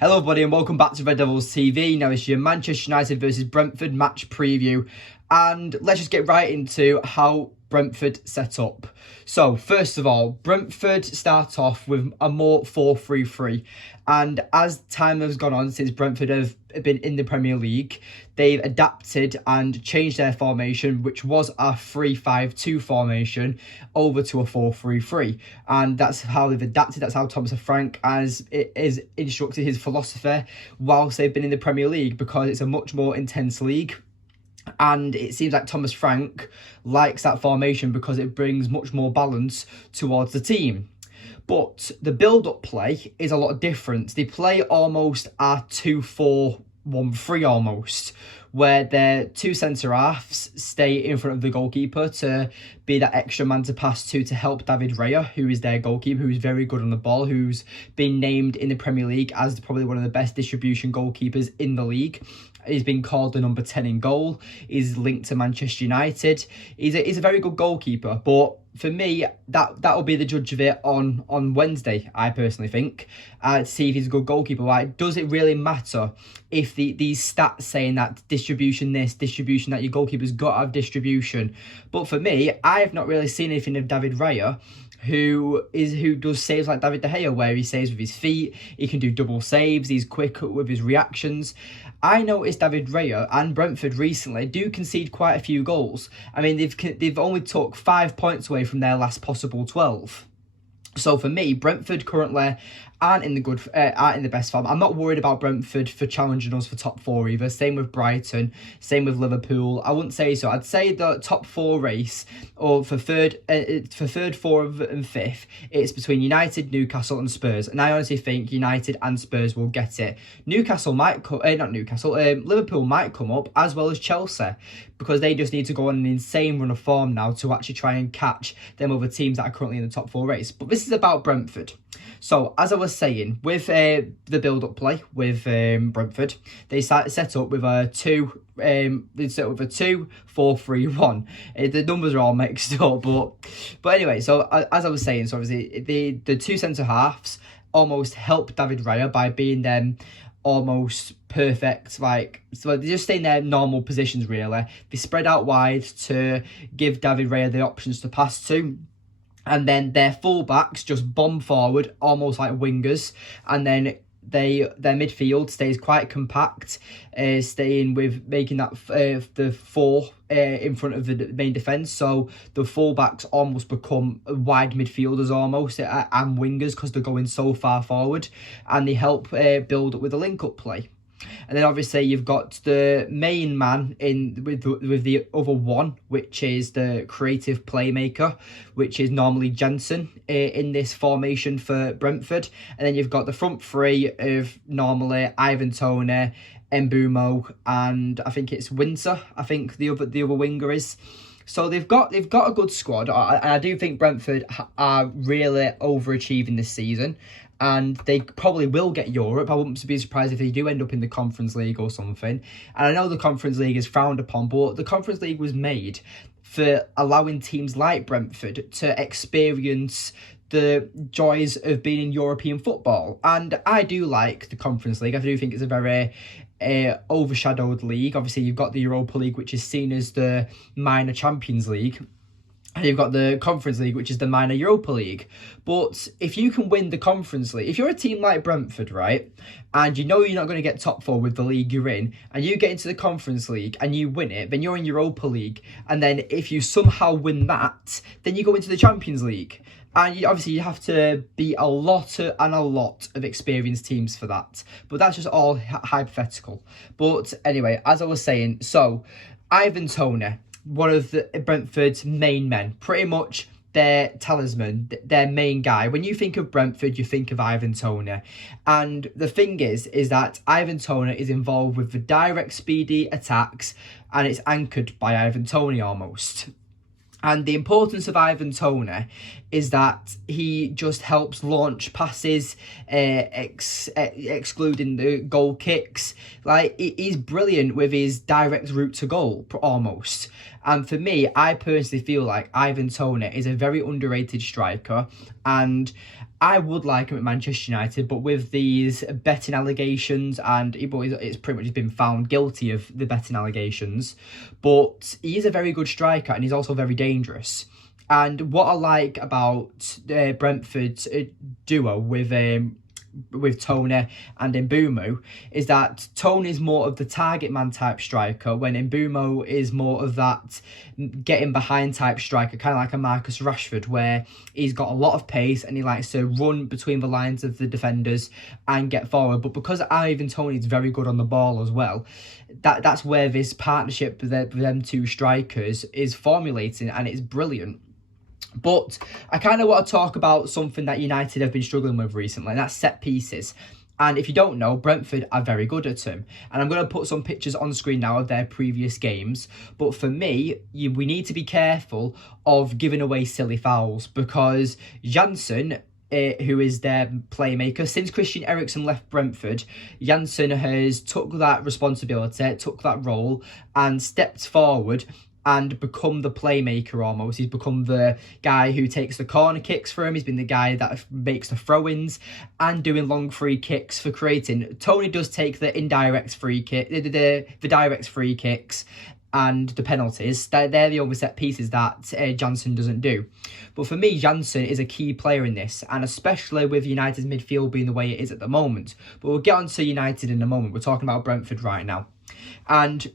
Hello buddy and welcome back to Red Devils TV. Now it's your Manchester United versus Brentford match preview, and let's just get right into how Brentford set up. So first of all, Brentford start off with a more 4-3-3, and as time has gone on since Brentford have been in the Premier League, they've adapted and changed their formation, which was a 3-5-2 formation, over to a 4-3-3, and that's how they've adapted. That's how Thomas Frank has instructed his philosophy whilst they've been in the Premier League, because it's a much more intense league. And it seems like Thomas Frank likes that formation because it brings much more balance towards the team. But the build-up play is a lot different. They play almost a 2-4-1-3 almost, where their two centre-halves stay in front of the goalkeeper to be that extra man to pass to help David Raya, who is their goalkeeper, who's very good on the ball, who's been named in the Premier League as probably one of the best distribution goalkeepers in the league. He's been called the number 10 in goal. He's linked to Manchester United. He's a very good goalkeeper, but for me, that will be the judge of it on Wednesday, I personally think, to see if he's a good goalkeeper. Like, does it really matter if these stats saying that distribution this, distribution that, your goalkeeper's got to have distribution? But for me, I have not really seen anything of David Raya, who does saves like David De Gea, where he saves with his feet, he can do double saves, he's quick with his reactions. I noticed David Raya and Brentford recently do concede quite a few goals. I mean, they've only took 5 points away from their last possible 12. So for me, Brentford currently aren't in the best form. I'm not worried about Brentford for challenging us for top four either. Same with Brighton, same with Liverpool. I wouldn't say so. I'd say the top four race, or for third, fourth, and fifth, it's between United, Newcastle, and Spurs. And I honestly think United and Spurs will get it. Liverpool might come up, as well as Chelsea, because they just need to go on an insane run of form now to actually try and catch them other teams that are currently in the top four race. But this is about Brentford. So, as I was saying, with the build-up play with Brentford, they set up with a 2-4-3-1. The numbers are all mixed up, but anyway. So, as I was saying, so obviously the two centre halves almost help David Raya by being them almost perfect, so they just stay in their normal positions really. They spread out wide to give David Raya the options to pass to. And then their fullbacks just bomb forward, almost like wingers. And then their midfield stays quite compact, staying with making that the four in front of the main defence. So the fullbacks almost become wide midfielders almost, and wingers, because they're going so far forward. And they help build up with the link-up play. And then obviously you've got the main man with the other one, which is the creative playmaker, which is normally Jensen in this formation for Brentford. And then you've got the front three of normally Ivan Toney, Mbeumo, and I think it's Winter. I think the other winger is. So they've got a good squad. I do think Brentford are really overachieving this season, and they probably will get Europe. I wouldn't be surprised if they do end up in the Conference League or something. And I know the Conference League is frowned upon, but the Conference League was made for allowing teams like Brentford to experience the joys of being in European football. And I do like the Conference League. I do think it's a very overshadowed league. Obviously, you've got the Europa League, which is seen as the minor Champions League. And you've got the Conference League, which is the minor Europa League. But if you can win the Conference League, if you're a team like Brentford, right, and you know you're not going to get top four with the league you're in, and you get into the Conference League and you win it, then you're in Europa League. And then if you somehow win that, then you go into the Champions League. And obviously you have to beat a lot of experienced teams for that. But that's just all hypothetical. But anyway, as I was saying, so Ivan Toney, one of the Brentford's main men, pretty much their talisman, their main guy. When you think of Brentford, you think of Ivan Toney. And the thing is that Ivan Toney is involved with the direct speedy attacks, and it's anchored by Ivan Toney almost. And the importance of Ivan Toney is that he just helps launch passes, excluding the goal kicks. Like, he's brilliant with his direct route to goal, almost. And for me, I personally feel like Ivan Toney is a very underrated striker, and I would like him at Manchester United, but with these betting allegations, and it's pretty much been found guilty of the betting allegations, but he is a very good striker, and he's also very dangerous. And what I like about Brentford's duo with Toney and Mbeumo is that Toney's more of the target man type striker, when Mbeumo is more of that getting behind type striker, kind of like a Marcus Rashford, where he's got a lot of pace and he likes to run between the lines of the defenders and get forward. But because Ivan Toney is very good on the ball as well, that's where this partnership with them two strikers is formulating, and it's brilliant. But I kind of want to talk about something that United have been struggling with recently, and that's set pieces. And if you don't know, Brentford are very good at them. And I'm going to put some pictures on screen now of their previous games. But for me, we need to be careful of giving away silly fouls, because Janssen, who is their playmaker, since Christian Eriksen left Brentford, Janssen has took that responsibility, took that role, and stepped forward and become the playmaker almost. He's become the guy who takes the corner kicks for him. He's been the guy that makes the throw-ins and doing long free kicks for creating. Toney does take the indirect free kick, the direct free kicks and the penalties. They're the only set pieces that Janssen doesn't do. But for me, Janssen is a key player in this, and especially with United's midfield being the way it is at the moment. But we'll get on to United in a moment. We're talking about Brentford right now. And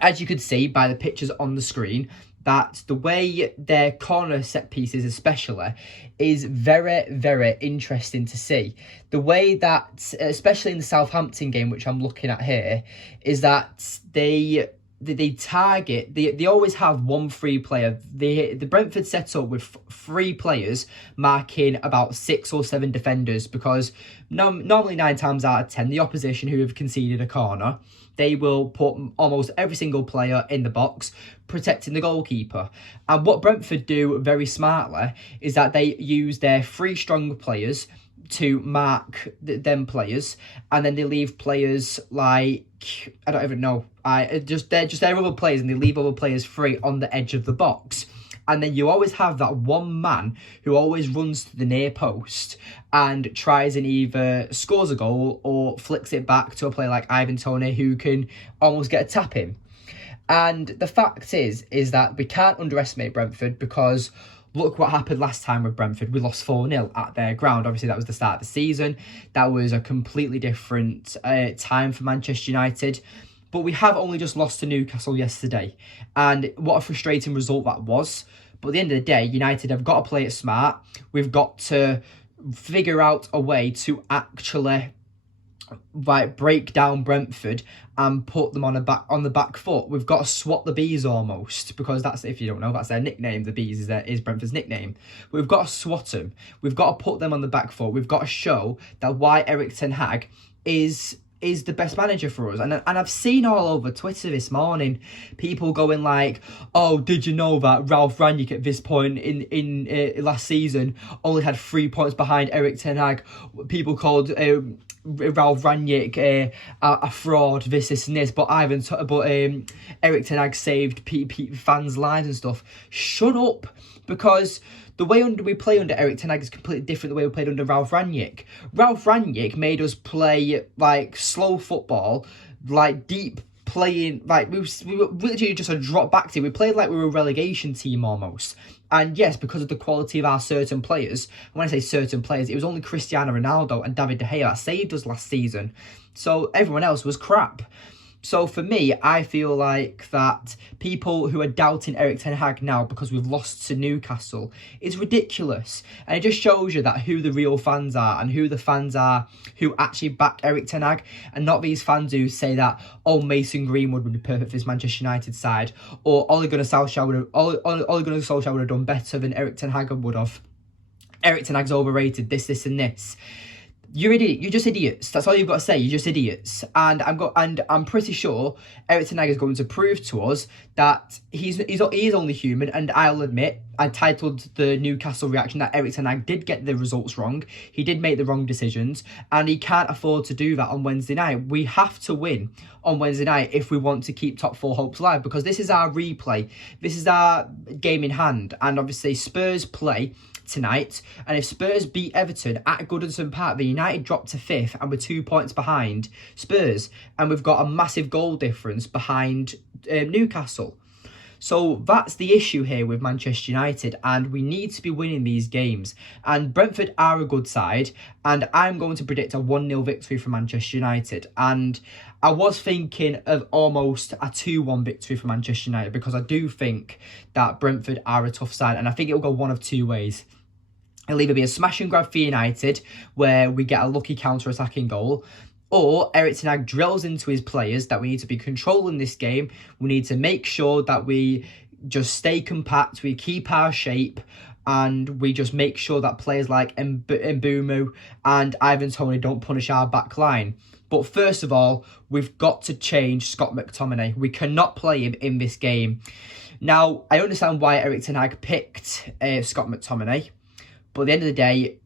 as you could see by the pictures on the screen, that the way their corner set pieces especially is very, very interesting to see. The way that, especially in the Southampton game, which I'm looking at here, is that they target, they always have one free player. The Brentford set up with three players marking about 6 or 7 defenders, because normally 9 times out of 10, the opposition who have conceded a corner, they will put almost every single player in the box, protecting the goalkeeper. And what Brentford do very smartly is that they use their 3 strong players to mark them players, and then they leave players like, I don't even know, they're just other players, and they leave other players free on the edge of the box. And then you always have that one man who always runs to the near post and tries and either scores a goal or flicks it back to a player like Ivan Toney, who can almost get a tap in. And the fact is that we can't underestimate Brentford, because look what happened last time with Brentford. We lost 4-0 at their ground. Obviously, that was the start of the season. That was a completely different time for Manchester United. But we have only just lost to Newcastle yesterday. And what a frustrating result that was. But at the end of the day, United have got to play it smart. We've got to figure out a way to actually break down Brentford and put them on the back foot. We've got to swat the bees almost, because that's, if you don't know, that's their nickname. The bees is Brentford's nickname. We've got to swat them. We've got to put them on the back foot. We've got to show that why Erik ten Hag is the best manager for us. And I've seen all over Twitter this morning people going like, oh, did you know that Ralph Rangnick at this point in last season only had 3 points behind Erik ten Hag? People called Ralph Rangnick a fraud, this and this, but Erik ten Hag saved fans' lives and stuff. Shut up, because the way we play under Erik ten Hag is completely different to the way we played under Ralph Rangnick. Ralph Rangnick made us play like slow football, like deep playing, like we were literally just a drop back team. We played like we were a relegation team almost. And yes, because of the quality of our certain players, when I say certain players, it was only Cristiano Ronaldo and David De Gea that saved us last season. So everyone else was crap. So for me, I feel like that people who are doubting Erik ten Hag now because we've lost to Newcastle is ridiculous. And it just shows you that who the real fans are, and who the fans are who actually back Erik ten Hag, and not these fans who say that, oh, Mason Greenwood would be perfect for this Manchester United side, or Ole Gunnar Solskjaer would have done better than Erik ten Hag would have. Erik ten Hag's overrated, this and this. You're idiot. You're just idiots. That's all you've got to say. You're just idiots. And I'm pretty sure Erik ten Hag is going to prove to us that he is only human. And I'll admit, I titled the Newcastle reaction that Erik ten Hag did get the results wrong. He did make the wrong decisions, and he can't afford to do that on Wednesday night. We have to win on Wednesday night if we want to keep top four hopes alive, because this is our replay. This is our game in hand, and obviously Spurs play tonight, and if Spurs beat Everton at Goodison Park, the United drop to 5th and we're 2 points behind Spurs, and we've got a massive goal difference behind Newcastle. So that's the issue here with Manchester United, and we need to be winning these games. And Brentford are a good side, and I'm going to predict a 1-0 victory for Manchester United. And I was thinking of almost a 2-1 victory for Manchester United, because I do think that Brentford are a tough side, and I think it'll go one of two ways. It'll either be a smash and grab for United, where we get a lucky counter-attacking goal, or Erik ten Hag drills into his players that we need to be controlling this game. We need to make sure that we just stay compact, we keep our shape, and we just make sure that players like Mbeumo and Ivan Toney don't punish our back line. But first of all, we've got to change Scott McTominay. We cannot play him in this game. Now, I understand why Erik ten Hag picked Scott McTominay, but at the end of the day,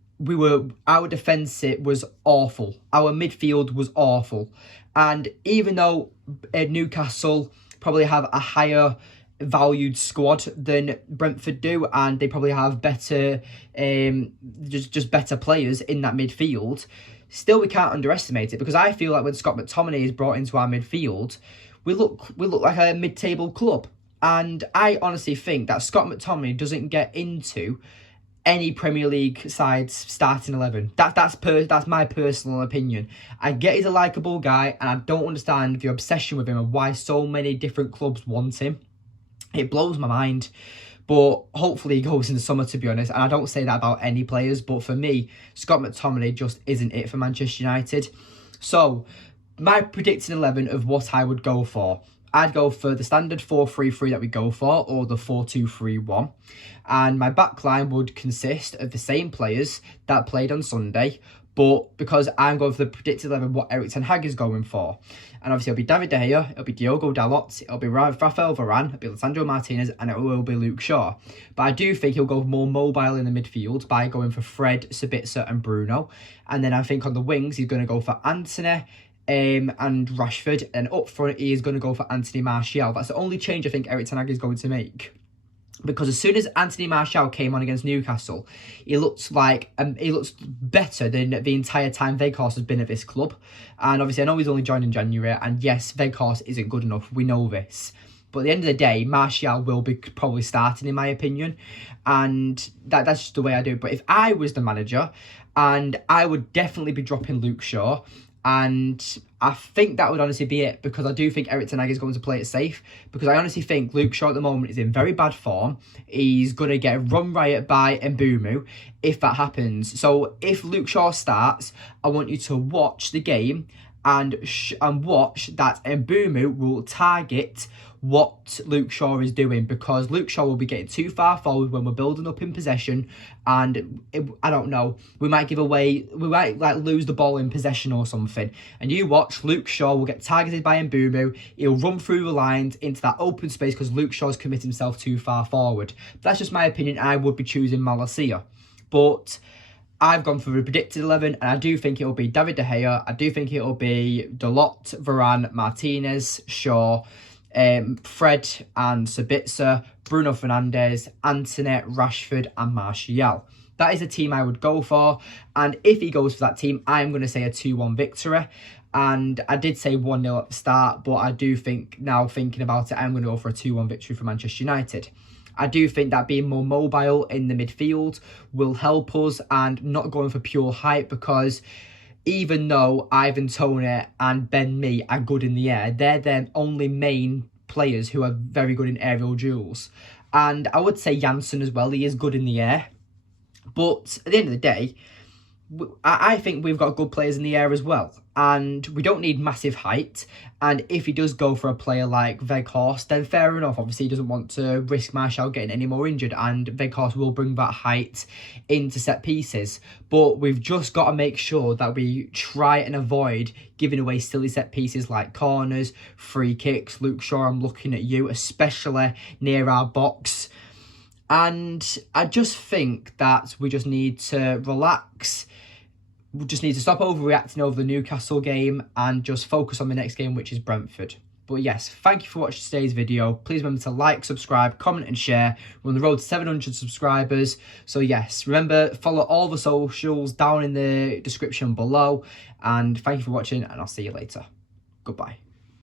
our defence was awful. Our midfield was awful. And even though Newcastle probably have a higher valued squad than Brentford do, and they probably have better, just better players in that midfield, still we can't underestimate it, because I feel like when Scott McTominay is brought into our midfield, we look like a mid-table club. And I honestly think that Scott McTominay doesn't get into any Premier League side's starting 11. That's my personal opinion. I get he's a likeable guy, and I don't understand the obsession with him and why so many different clubs want him. It blows my mind. But hopefully he goes in the summer, to be honest. And I don't say that about any players, but for me, Scott McTominay just isn't it for Manchester United. So, my predicted 11 of what I would go for. I'd go for the standard 4-3-3 that we go for, or the 4-2-3-1. And my back line would consist of the same players that played on Sunday, but because I'm going for the predicted 11 what Erik ten Hag is going for. And obviously it'll be David De Gea, it'll be Diogo Dalot, it'll be Rafael Varane, it'll be Lisandro Martinez, and it will be Luke Shaw. But I do think he'll go more mobile in the midfield by going for Fred, Sabitzer and Bruno. And then I think on the wings he's going to go for Antony and Rashford, and up front he is going to go for Anthony Martial. That's the only change I think Erik ten Hag is going to make. Because as soon as Anthony Martial came on against Newcastle, he looks better than the entire time Weghorst has been at this club. And obviously, I know he's only joined in January, and yes, Weghorst isn't good enough. We know this. But at the end of the day, Martial will be probably starting, in my opinion. And that's just the way I do it. But if I was the manager, and I would definitely be dropping Luke Shaw. And I think that would honestly be it, because I do think Erik ten Hag is going to play it safe, because I honestly think Luke Shaw at the moment is in very bad form. He's going to get run riot by Mbeumo if that happens. So if Luke Shaw starts, I want you to watch the game and watch that Mbeumo will target what Luke Shaw is doing, because Luke Shaw will be getting too far forward when we're building up in possession, and I don't know, we might lose the ball in possession or something, and you watch, Luke Shaw will get targeted by Mbeumo, he'll run through the lines into that open space because Luke Shaw's committed himself too far forward. That's just my opinion. I would be choosing Malacia, but I've gone for the predicted 11, and I do think it'll be David De Gea, I do think it'll be Dalot, Varane, Martinez, Shaw, Fred and Sabitzer, Bruno Fernandes, Antony, Rashford and Martial. That is a team I would go for, and if he goes for that team, I'm going to say a 2-1 victory. And I did say 1-0 at the start, but I do think, now thinking about it, I'm going to go for a 2-1 victory for Manchester United. I do think that being more mobile in the midfield will help us, and not going for pure height, because even though Ivan Toney and Ben Mee are good in the air, they're their only main players who are very good in aerial duels. And I would say Janssen as well, he is good in the air. But at the end of the day, I think we've got good players in the air as well, and we don't need massive height. And if he does go for a player like Weghorst, then fair enough. Obviously, he doesn't want to risk Martial getting any more injured, and Weghorst will bring that height into set pieces. But we've just got to make sure that we try and avoid giving away silly set pieces like corners, free kicks. Luke Shaw, I'm looking at you, especially near our box. And I just think that we just need to relax. We just need to stop overreacting over the Newcastle game and just focus on the next game, which is Brentford. But yes, thank you for watching today's video. Please remember to like, subscribe, comment and share. We're on the road to 700 subscribers. So yes, remember, follow all the socials down in the description below. And thank you for watching, and I'll see you later. Goodbye.